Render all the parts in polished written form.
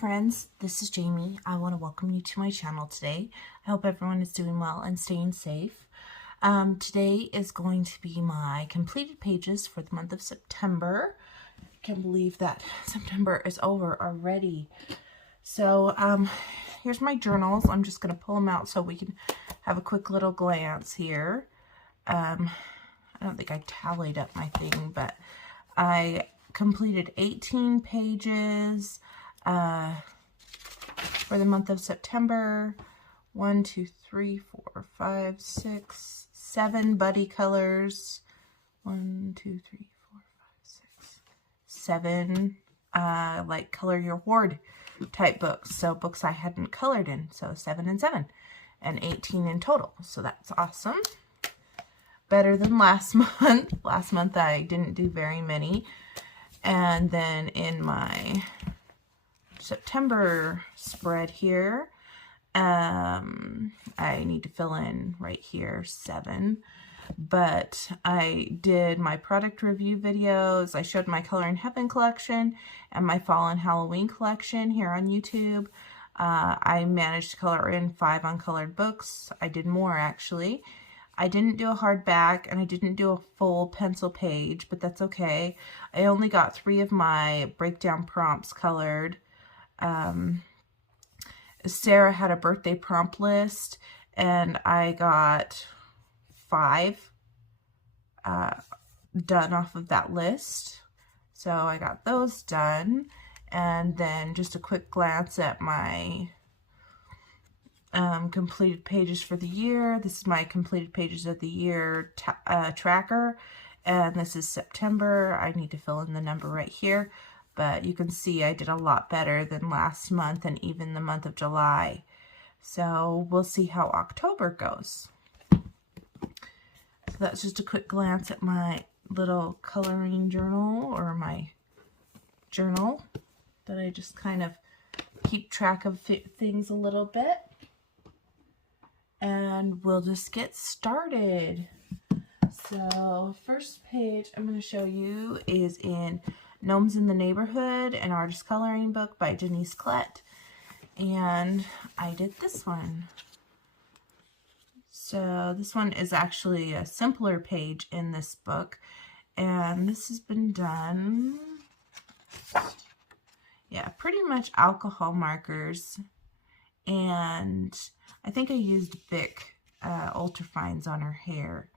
friends, this is Jamie. I want to welcome you to my channel today. I hope everyone is doing well and staying safe. Today is going to be my completed pages for the month of September. I can't believe that September is over already. So here's my journals. I'm just going to pull them out so we can have a quick little glance here. I don't think I tallied up my thing, but I completed 18 pages for the month of September. 1, 2, 3, 4, 5, 6, 7 buddy colors. 1, 2, 3, 4, 5, 6, 7 like color your hoard type books. So books I hadn't colored in. So 7 and 7 and 18 in total. So that's awesome. Better than last month. Last month I didn't do very many. And then in my September spread here, I need to fill in right here 7, but I did my product review videos. I showed my Color in Heaven collection and my Fall and Halloween collection here on YouTube. I managed to color in 5 uncolored books. I did more actually. I didn't do a hardback and I didn't do a full pencil page, but that's okay. I only got 3 of my breakdown prompts colored. Sarah had a birthday prompt list and I got 5 done off of that list. So I got those done. And then just a quick glance at my completed pages for the year. This is my completed pages of the year tracker, and this is September. I need to fill in the number right here, but you can see I did a lot better than last month and even the month of July. So we'll see how October goes. So that's just a quick glance at my little coloring journal, or my journal that I just kind of keep track of things a little bit. And we'll just get started. So first page I'm going to show you is in Gnomes in the Neighborhood, an artist coloring book by Denise Klett. And I did this one. So this one is actually a simpler page in this book. And this has been done, yeah, pretty much alcohol markers. And I think I used Bic Ultrafines on her hair.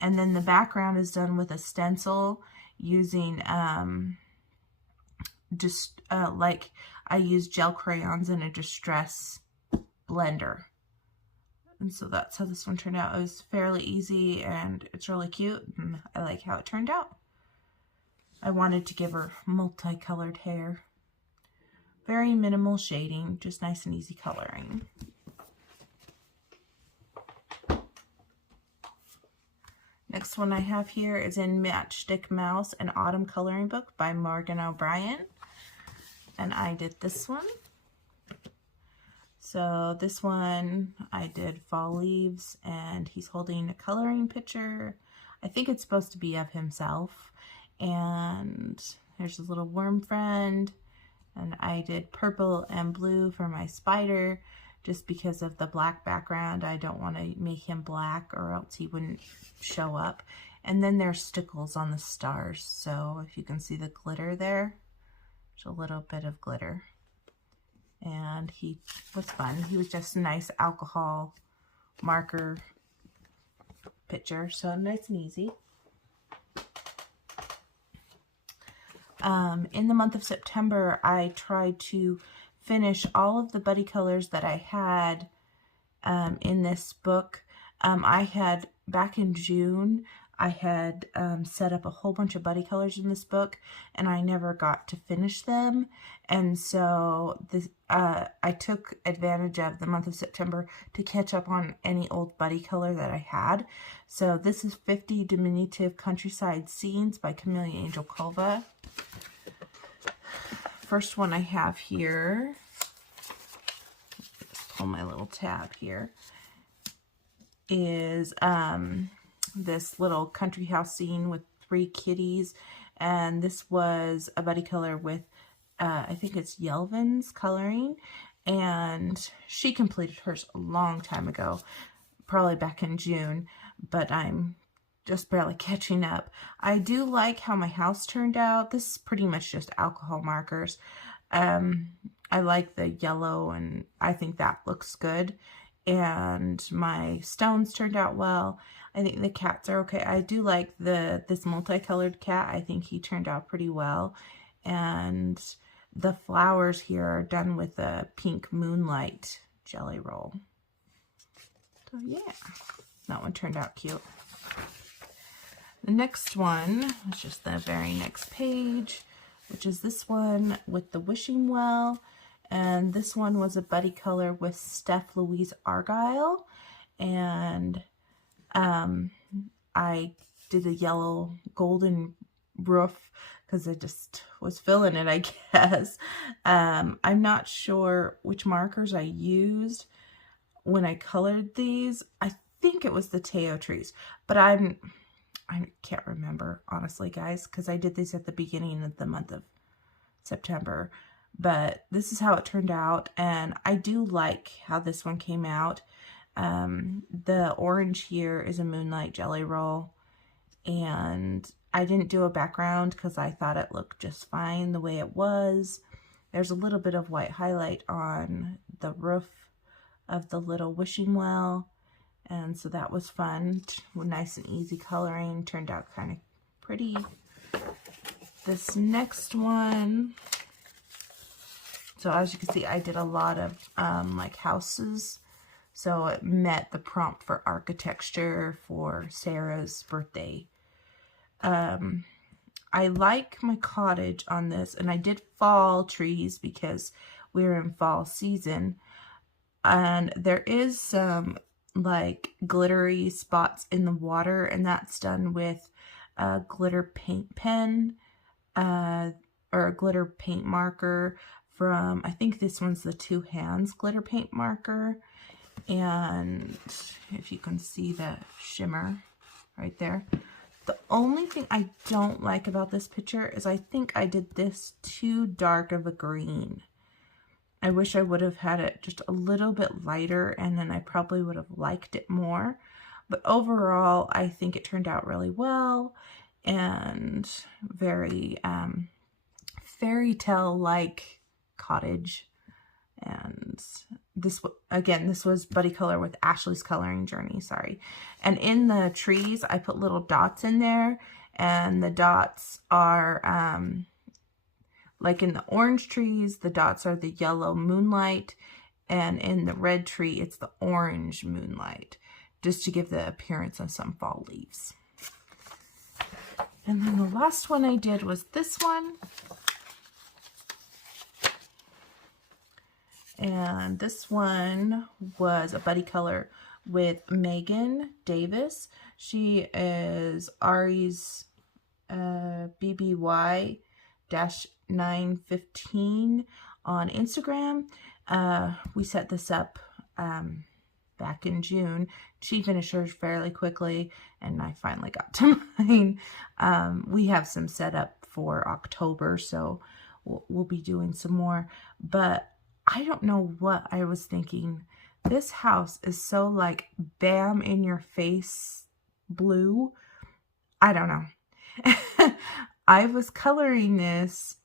And then the background is done with a stencil using like I used gel crayons in a distress blender. And so that's how this one turned out. It was fairly easy and it's really cute and I like how it turned out. I wanted to give her multicolored hair. Very minimal shading, just nice and easy coloring. Next one I have here is in Matchstick Mouse, an autumn coloring book by Morgan O'Brien. And I did this one. So this one I did fall leaves and he's holding a coloring picture. I think it's supposed to be of himself. And here's his little worm friend. And I did purple and blue for my spider just because of the black background. I don't want to make him black or else he wouldn't show up. And then there's stickles on the stars. So if you can see the glitter there, there's a little bit of glitter. And he was fun. He was just a nice alcohol marker picture. So nice and easy. In the month of September, I tried to finish all of the buddy colors that I had in this book. I had, back in June, I had set up a whole bunch of buddy colors in this book, and I never got to finish them. And so this, I took advantage of the month of September to catch up on any old buddy color that I had. So this is 50 Diminutive Countryside Scenes by Camellia Angel Kova. First one I have here, let's pull my little tab here, is this little country house scene with 3 kitties, and this was a buddy color with I think it's Yelvin's coloring, and she completed hers a long time ago, probably back in June, but I'm just barely catching up. I do like how my house turned out. This is pretty much just alcohol markers. I like the yellow, and I think that looks good. And my stones turned out well. I think the cats are okay. I do like this multicolored cat. I think he turned out pretty well. And the flowers here are done with a pink moonlight jelly roll. So yeah, that one turned out cute. The next one is just the very next page, which is this one with the wishing well. And this one was a buddy color with Steph Louise Argyle. And I did a yellow golden roof because I just was feeling it, I guess. I'm not sure which markers I used when I colored these. I think it was the Teo trees, but I can't remember, honestly, guys, because I did these at the beginning of the month of September. But this is how it turned out, and I do like how this one came out. The orange here is a moonlight jelly roll, and I didn't do a background because I thought it looked just fine the way it was. There's a little bit of white highlight on the roof of the little wishing well, and so that was fun. Nice and easy coloring, turned out kind of pretty. This next one, so as you can see, I did a lot of like houses, so it met the prompt for architecture for Sarah's birthday. I like my cottage on this, and I did fall trees because we're in fall season, and there is some like glittery spots in the water, and that's done with a glitter paint pen or a glitter paint marker from, I think this one's the Two Hands glitter paint marker. And if you can see the shimmer right there. The only thing I don't like about this picture is I think I did this too dark of a green. I wish I would have had it just a little bit lighter, and then I probably would have liked it more. But overall, I think it turned out really well and very fairy tale-like cottage. And this, again, this was Buddy Color with Ashley's Coloring Journey, sorry. And in the trees, I put little dots in there, and the dots are, like in the orange trees, the dots are the yellow moonlight, and in the red tree, it's the orange moonlight, just to give the appearance of some fall leaves. And then the last one I did was this one. And this one was a buddy color with Megan Davis. She is Ari's BBY-915 on Instagram. We set this up back in June. She finished hers fairly quickly, and I finally got to mine. We have some set up for October, so we'll be doing some more. But I don't know what I was thinking. This house is so like bam in your face blue. I don't know. I was coloring this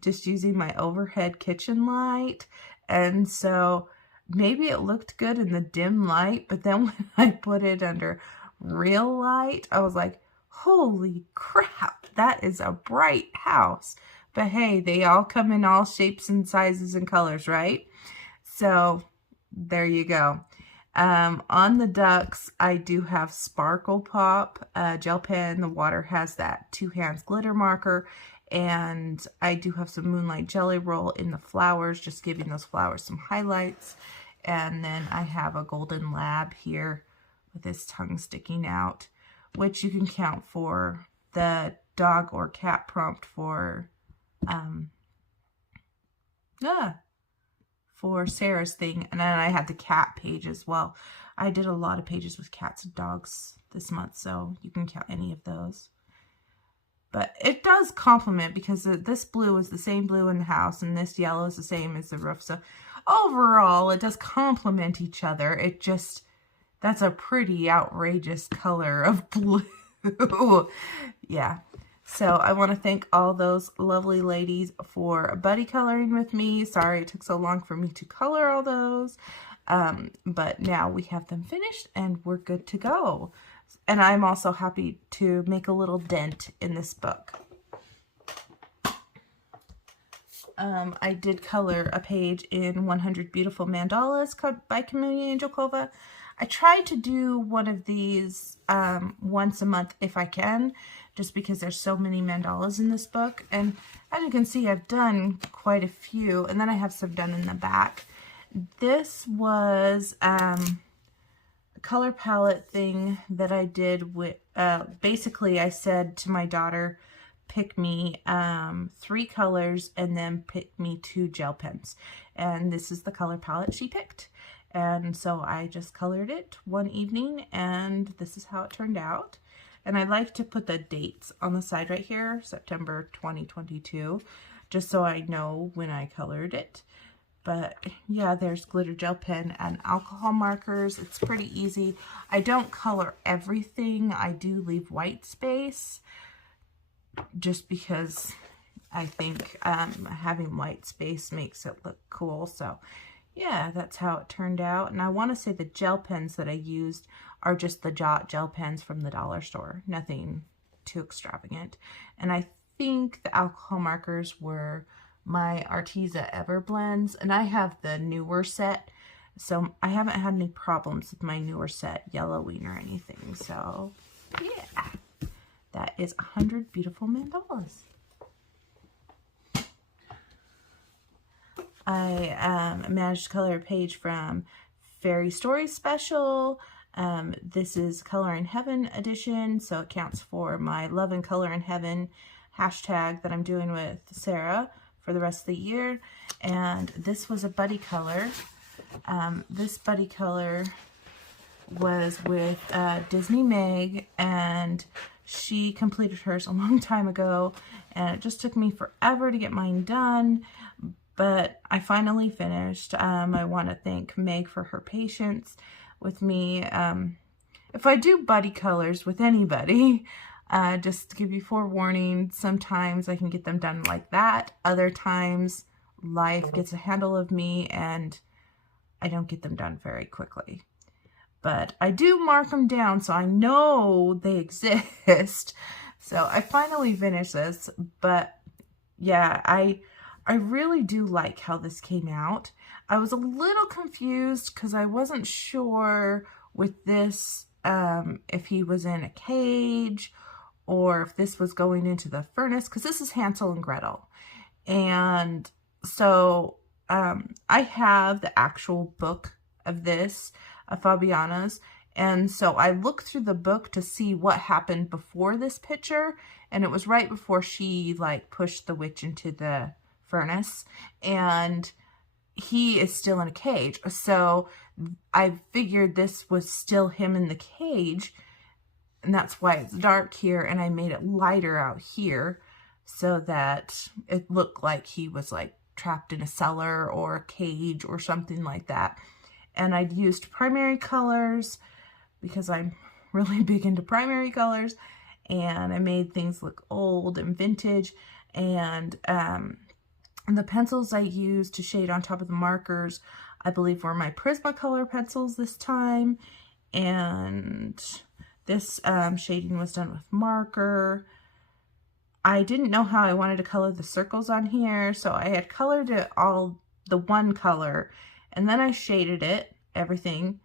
just using my overhead kitchen light, and so maybe it looked good in the dim light, but then when I put it under real light, I was like, holy crap, that is a bright house. But hey, they all come in all shapes and sizes and colors, right? So there you go. On the ducks, I do have Sparkle Pop gel pen. The water has that Two Hands glitter marker. And I do have some Moonlight Jelly Roll in the flowers, just giving those flowers some highlights. And then I have a Golden Lab here with his tongue sticking out, which you can count for the dog or cat prompt for Sarah's thing. And then I have the cat page as well. I did a lot of pages with cats and dogs this month, so you can count any of those. But it does complement because this blue is the same blue in the house and this yellow is the same as the roof. So overall, it does complement each other. It just, that's a pretty outrageous color of blue. Yeah. So I want to thank all those lovely ladies for buddy coloring with me. Sorry it took so long for me to color all those. But now we have them finished and we're good to go. And I'm also happy to make a little dent in this book. I did color a page in 100 Beautiful Mandalas by Camellia Angelkova. I try to do one of these once a month if I can, just because there's so many mandalas in this book. And as you can see, I've done quite a few, and then I have some done in the back. This was a color palette thing that I did with, basically I said to my daughter, pick me 3 colors and then pick me 2 gel pens. And this is the color palette she picked. And so I just colored it one evening and this is how it turned out. And I like to put the dates on the side right here, September 2022, just so I know when I colored it. But yeah, there's glitter gel pen and alcohol markers. It's pretty easy. I don't color everything. I do leave white space just because I think having white space makes it look cool. So yeah, that's how it turned out. And I want to say the gel pens that I used are just the gel pens from the dollar store. Nothing too extravagant. And I think the alcohol markers were my Arteza Ever blends, and I have the newer set, so I haven't had any problems with my newer set yellowing or anything. So yeah, that is 100 Beautiful Mandalas. I managed to color a page from Fairy Stories Special. This is Color in Heaven edition, so it counts for my Love and Color in Heaven hashtag that I'm doing with Sarah for the rest of the year. And this was a buddy color. This buddy color was with Disney Meg, and she completed hers a long time ago, and it just took me forever to get mine done, but I finally finished. I want to thank Meg for her patience with me. If I do buddy colors with anybody, just to give you forewarning, sometimes I can get them done like that. Other times life gets a handle of me and I don't get them done very quickly. But I do mark them down so I know they exist. So I finally finished this, but yeah, I really do like how this came out. I was a little confused because I wasn't sure with this if he was in a cage or if this was going into the furnace, because this is Hansel and Gretel. And so I have the actual book of this, of Fabiana's, and so I looked through the book to see what happened before this picture, and it was right before she like pushed the witch into the furnace, and he is still in a cage. So I figured this was still him in the cage, and that's why it's dark here, and I made it lighter out here so that it looked like he was like trapped in a cellar or a cage or something like that. And I'd used primary colors because I'm really big into primary colors, and I made things look old and vintage. And the pencils I used to shade on top of the markers, I believe, were my Prismacolor pencils this time. And this shading was done with marker. I didn't know how I wanted to color the circles on here, so I had colored it all the one color, and then I shaded it, everything,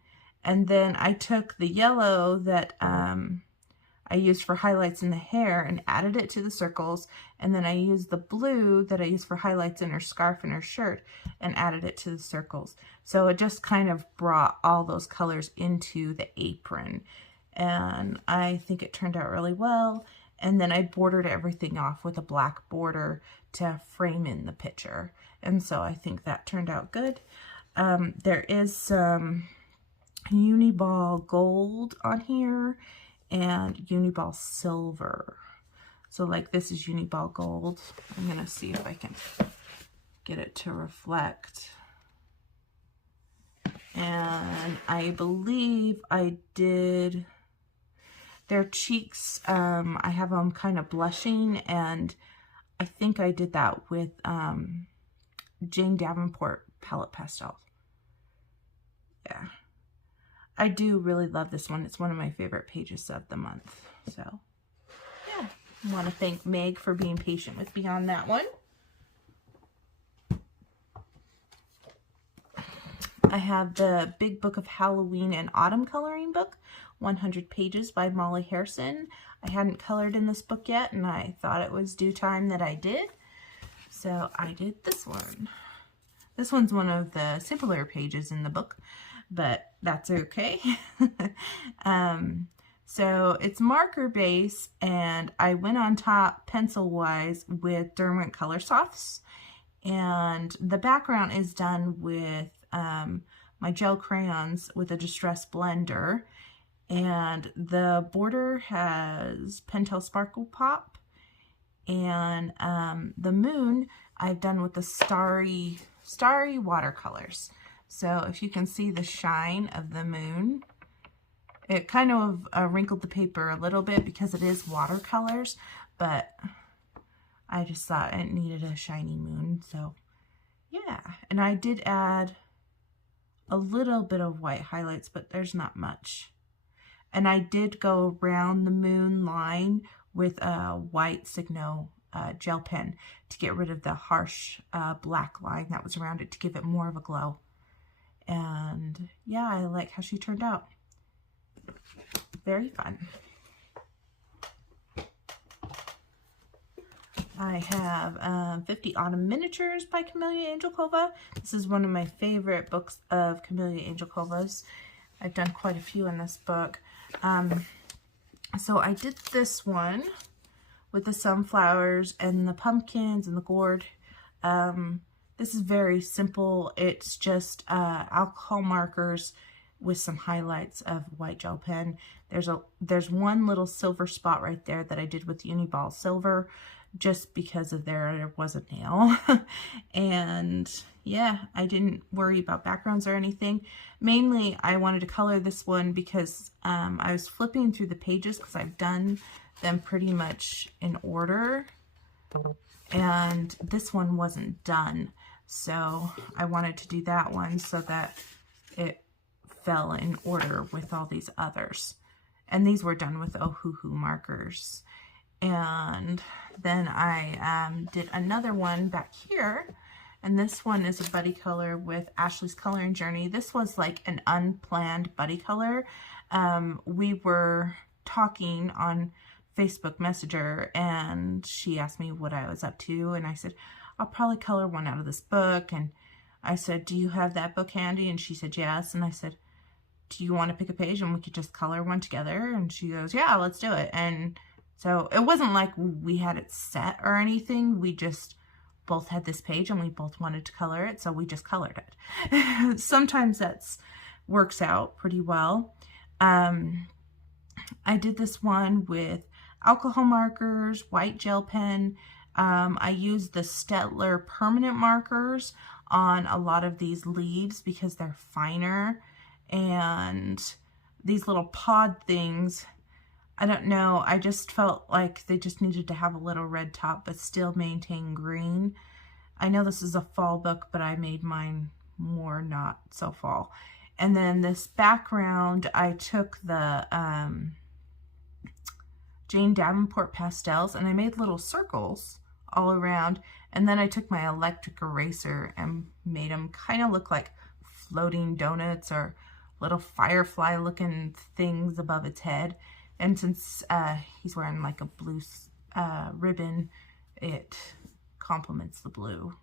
and then I took the yellow that I used for highlights in the hair and added it to the circles, and then I used the blue that I used for highlights in her scarf and her shirt and added it to the circles. So it just kind of brought all those colors into the apron, and I think it turned out really well. And then I bordered everything off with a black border to frame in the picture, and so I think that turned out good. There is some Uniball gold on here and Uniball silver. So like this is Uniball Gold. I'm gonna see if I can get it to reflect. And I believe I did their cheeks. I have them kind of blushing, and I think I did that with Jane Davenport palette pastel. Yeah, I do really love this one. It's one of my favorite pages of the month. So yeah, I want to thank Meg for being patient with me on that one. I have the Big Book of Halloween and Autumn coloring book, 100 pages by Molly Harrison. I hadn't colored in this book yet, and I thought it was due time that I did. So I did this one. This one's one of the simpler pages in the book, but that's okay. So it's marker base, and I went on top pencil-wise with Derwent Color Softs. And the background is done with my gel crayons with a Distress blender, and the border has Pentel Sparkle Pop, and the moon I've done with the starry watercolors. So if you can see the shine of the moon, it kind of wrinkled the paper a little bit because it is watercolors, but I just thought it needed a shiny moon. So yeah, and I did add a little bit of white highlights, but there's not much. And I did go around the moon line with a white Signo gel pen to get rid of the harsh black line that was around it to give it more of a glow. And yeah, I like how she turned out. Very fun. I have 50 Autumn Miniatures by Camellia Angelkova. This is one of my favorite books of Camellia Angelkova's. I've done quite a few in this book. So I did this one with the sunflowers and the pumpkins and the gourd. This is very simple. It's just alcohol markers with some highlights of white gel pen. There's one little silver spot right there that I did with Uniball Silver, just because of there was a nail. And yeah, I didn't worry about backgrounds or anything. Mainly I wanted to color this one because I was flipping through the pages because I've done them pretty much in order, and this one wasn't done, so I wanted to do that one so that it fell in order with all these others. And these were done with Ohuhu markers. And then I did another one back here, and this one is a buddy color with Ashley's Coloring Journey. This was like an unplanned buddy color. We were talking on Facebook Messenger, and she asked me what I was up to, and I said, I'll probably color one out of this book. And I said, do you have that book handy? And she said, yes. And I said, do you want to pick a page and we could just color one together? And she goes, yeah, let's do it. And so it wasn't like we had it set or anything. We just both had this page and we both wanted to color it, so we just colored it. Sometimes that's works out pretty well. I did this one with alcohol markers, white gel pen. I used the Stettler permanent markers on a lot of these leaves because they're finer. And these little pod things, I don't know, I just felt like they just needed to have a little red top but still maintain green. I know this is a fall book, but I made mine more not so fall. And then this background, I took the Jane Davenport pastels and I made little circles all around, and then I took my electric eraser and made them kind of look like floating donuts or little firefly looking things above its head. And since he's wearing like a blue ribbon, it complements the blue.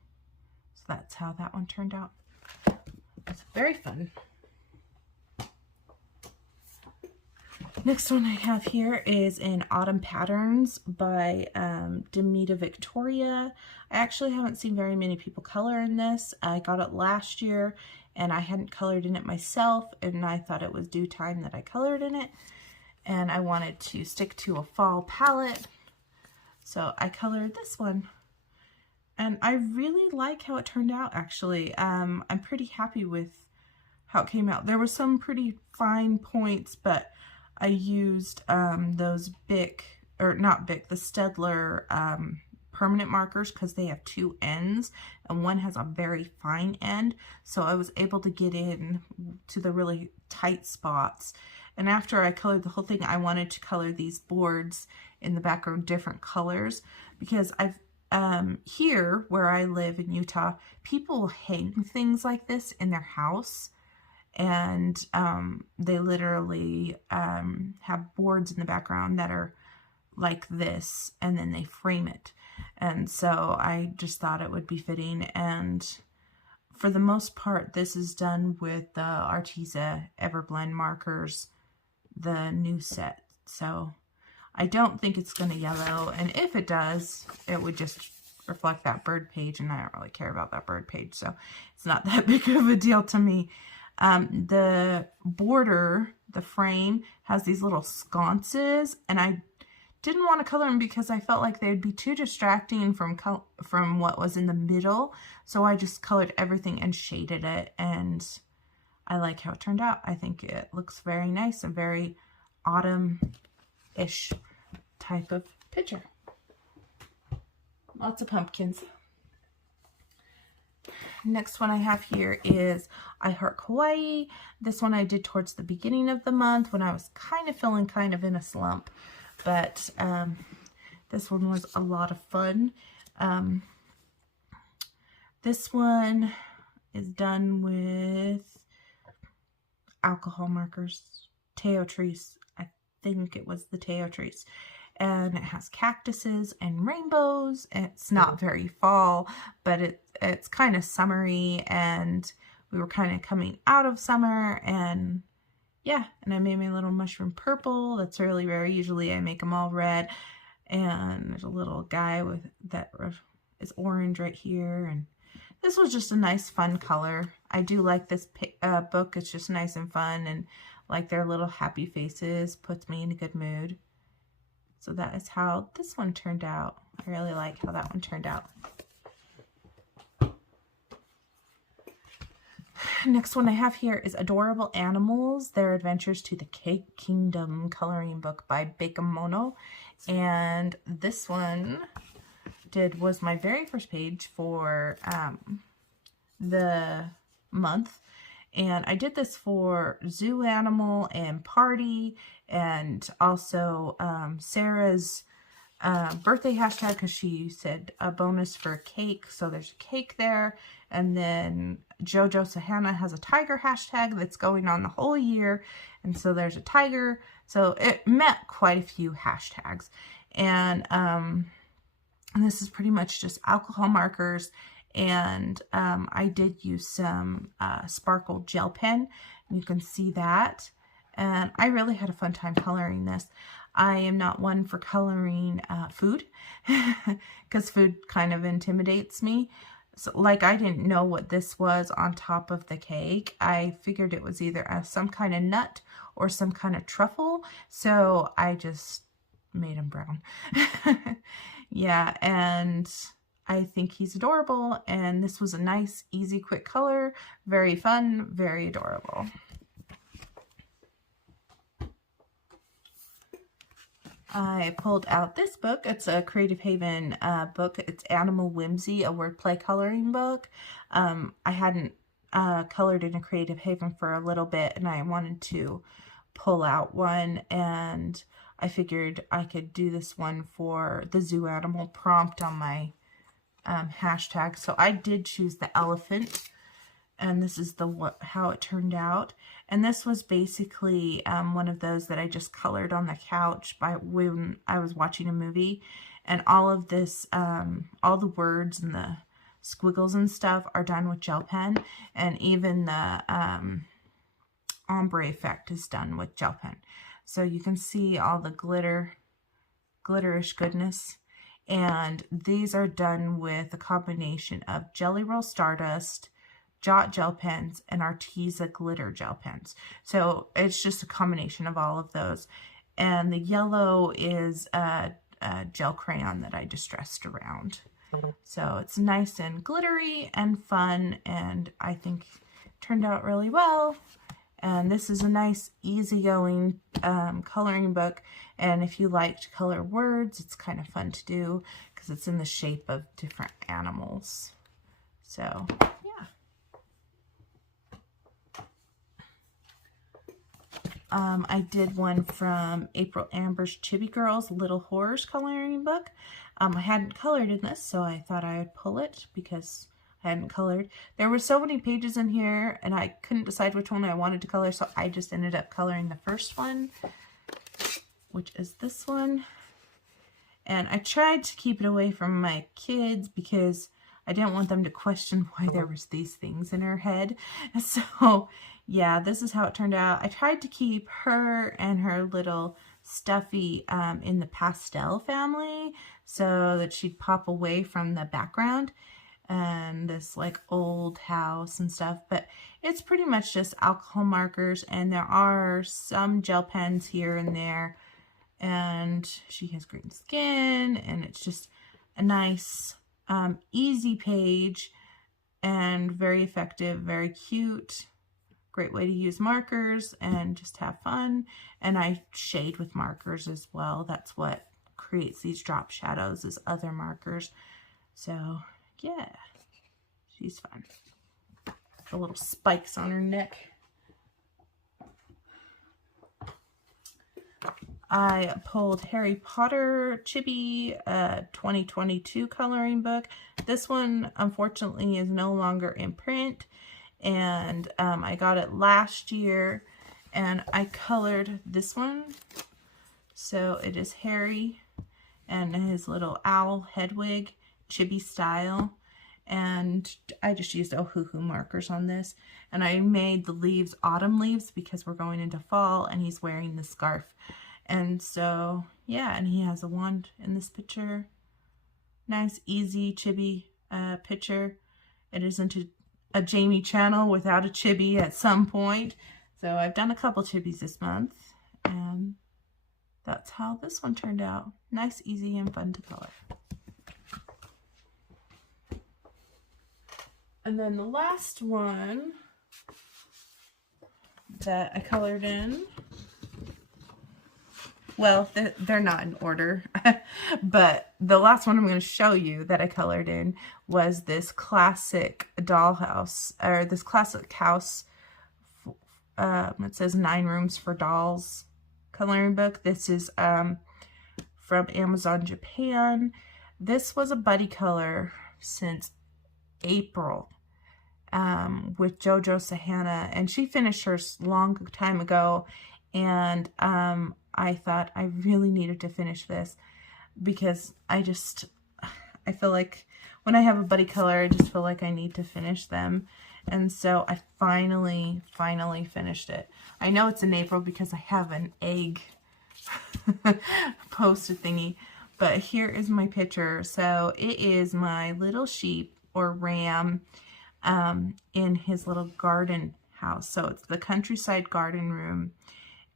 So that's how that one turned out. It's very fun. Next one I have here is in Autumn Patterns by Demita Victoria. I actually haven't seen very many people color in this. I got it last year and I hadn't colored in it myself, and I thought it was due time that I colored in it. And I wanted to stick to a fall palette. So I colored this one. And I really like how it turned out, actually. I'm pretty happy with how it came out. There were some pretty fine points, but I used those Bic, or not Bic, the Staedtler permanent markers, because they have two ends and one has a very fine end. So I was able to get in to the really tight spots. And after I colored the whole thing, I wanted to color these boards in the background different colors, because I've here where I live in Utah, people hang things like this in their house, and they literally have boards in the background that are like this, and then they frame it. And so I just thought it would be fitting, and for the most part this is done with the Arteza Everblend markers, the new set. So I don't think it's going to yellow, and if it does, it would just reflect that bird page, and I don't really care about that bird page, so it's not that big of a deal to me. The border, the frame, has these little sconces, and I didn't want to color them because I felt like they'd be too distracting from what was in the middle, so I just colored everything and shaded it, and I like how it turned out. I think it looks very nice and very autumn-ish type of picture. Lots of pumpkins. Next one I have here is I Heart Kawaii. This one I did towards the beginning of the month when I was kind of feeling kind of in a slump. But this one was a lot of fun. This one is done with alcohol markers, Teotrese. I think it was the Teotrese. And it has cactuses and rainbows. It's not very fall, but it's kind of summery, and we were kind of coming out of summer, and yeah, and I made my little mushroom purple. That's really rare. Usually I make them all red, and there's a little guy with that is orange right here, and this was just a nice fun color. I do like this book. It's just nice and fun, and like their little happy faces puts me in a good mood. So that is how this one turned out. I really like how that one turned out. Next one I have here is Adorable Animals, Their Adventures to the Cake Kingdom coloring book by Bakemono. And this one was my very first page for the month. And I did this for Zoo Animal and Party, and also Sarah's birthday hashtag, because she said a bonus for a cake, so there's a cake there. And then Jojo Sahana has a tiger hashtag that's going on the whole year, and so there's a tiger. So it met quite a few hashtags. And this is pretty much just alcohol markers. And I did use some sparkle gel pen. You can see that. And I really had a fun time coloring this. I am not one for coloring food, because food kind of intimidates me. So, like, I didn't know what this was on top of the cake. I figured it was either some kind of nut or some kind of truffle. So I just made him brown. Yeah, and I think he's adorable, and this was a nice, easy, quick color. Very fun, very adorable. I pulled out this book. It's a Creative Haven book. It's Animal Whimsy, a wordplay coloring book. I hadn't colored in a Creative Haven for a little bit, and I wanted to pull out one, and I figured I could do this one for the Zoo Animal prompt on my hashtag. So I did choose the elephant, and this is how it turned out. And this was basically one of those that I just colored on the couch when I was watching a movie. And all of this, all the words and the squiggles and stuff are done with gel pen, and even the ombre effect is done with gel pen. So you can see all the glitterish goodness. And these are done with a combination of Jelly Roll Stardust, Jot gel pens, and Arteza glitter gel pens. So it's just a combination of all of those. And the yellow is a gel crayon that I distressed around. So it's nice and glittery and fun, and I think it turned out really well. And this is a nice, easygoing coloring book. And if you like to color words, it's kind of fun to do because it's in the shape of different animals. So, yeah. I did one from April Amber's Chibi Girls Little Horrors coloring book. I hadn't colored in this, so I thought I would pull it because I hadn't colored. There were so many pages in here, and I couldn't decide which one I wanted to color, so I just ended up coloring the first one, which is this one. And I tried to keep it away from my kids because I didn't want them to question why there was these things in her head. So, yeah, this is how it turned out. I tried to keep her and her little Stuffy in the pastel family so that she'd pop away from the background and this like old house and stuff, but it's pretty much just alcohol markers, and there are some gel pens here and there, and she has green skin, and it's just a nice easy page and very effective, very cute, great way to use markers and just have fun. And I shade with markers as well. That's what creates these drop shadows, is other markers. So yeah, she's fun. The little spikes on her neck. I pulled Harry Potter Chibi 2022 coloring book. This one, unfortunately, is no longer in print, and I got it last year, and I colored this one. So it is Harry and his little owl head wig, Chibi style, and I just used Ohuhu markers on this, and I made the leaves autumn leaves because we're going into fall, and he's wearing the scarf. And so, yeah, and he has a wand in this picture. Nice, easy Chibi picture. It isn't a Jamie channel without a Chibi at some point. So I've done a couple Chibis this month, and that's how this one turned out. Nice, easy, and fun to color. And then the last one that I colored in, well, they're not in order, but the last one I'm going to show you that I colored in was this classic dollhouse, or this classic house. It says 9 Rooms for Dolls coloring book. This is from Amazon Japan. This was a buddy color since April with JoJo Sahana, and she finished hers long time ago, and I thought I really needed to finish this because I feel like when I have a buddy color, I just feel like I need to finish them. And so I finally finished it. I know it's in April because I have an egg post-it thingy, but here is my picture. So it is my little sheep or ram in his little garden house. So it's the countryside garden room.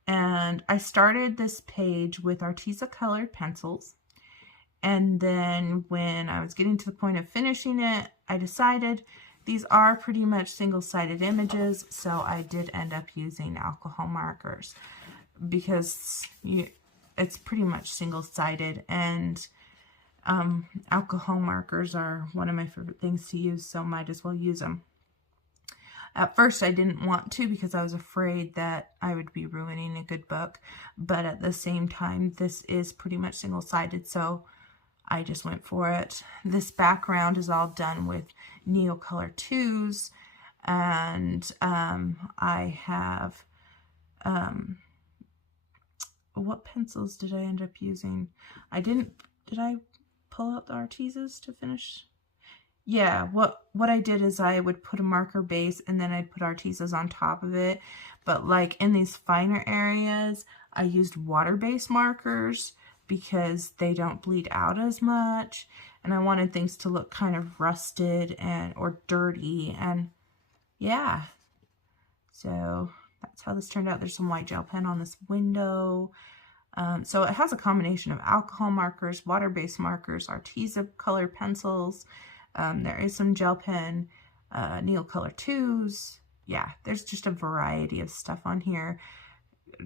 And I started this page with Arteza colored pencils. And then when I was getting to the point of finishing it, I decided these are pretty much single-sided images, so I did end up using alcohol markers because it's pretty much single-sided, and alcohol markers are one of my favorite things to use, so might as well use them. At first, I didn't want to because I was afraid that I would be ruining a good book, but at the same time, this is pretty much single-sided, so I just went for it. This background is all done with Neocolor 2s, and I have, what pencils did I end up using? Did I pull out the Artezas to finish? Yeah, what I did is I would put a marker base and then I'd put Artezas on top of it, but like in these finer areas, I used water-based markers because they don't bleed out as much, and I wanted things to look kind of rusted or dirty, and yeah, so that's how this turned out. There's some white gel pen on this window. So it has a combination of alcohol markers, water-based markers, Arteza color pencils. There is some gel pen, Neocolor 2s. Yeah, there's just a variety of stuff on here.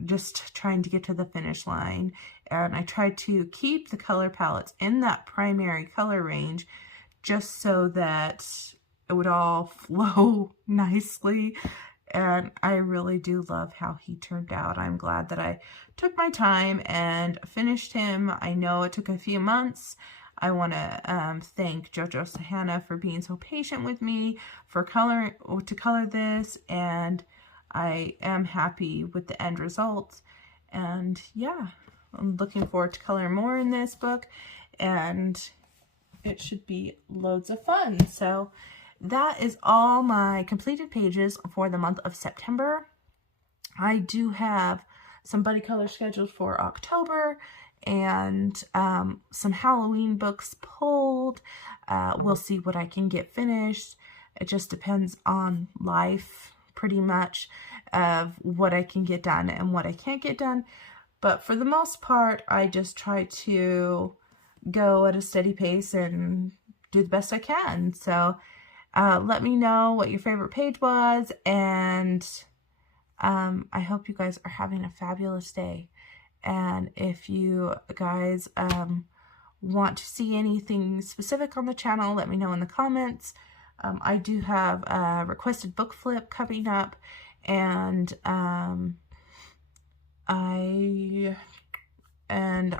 Just trying to get to the finish line. And I tried to keep the color palettes in that primary color range just so that it would all flow nicely. And I really do love how he turned out. I'm glad that I took my time and finished him. I know it took a few months. I want to thank Jojo Sahana for being so patient with me to color this, and I am happy with the end result. And yeah, I'm looking forward to coloring more in this book, and it should be loads of fun. So that is all my completed pages for the month of September. I do have some buddy color scheduled for October, and some Halloween books pulled. We'll see what I can get finished. It just depends on life, pretty much, of what I can get done and what I can't get done. But for the most part, I just try to go at a steady pace and do the best I can. So let me know what your favorite page was, and I hope you guys are having a fabulous day. And if you guys want to see anything specific on the channel, let me know in the comments. I do have a requested book flip coming up, and I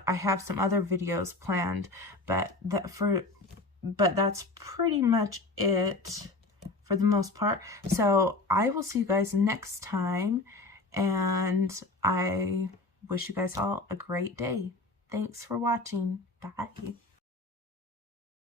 have some other videos planned, but that's pretty much it for the most part. So I will see you guys next time, and I wish you guys all a great day. Thanks for watching. Bye.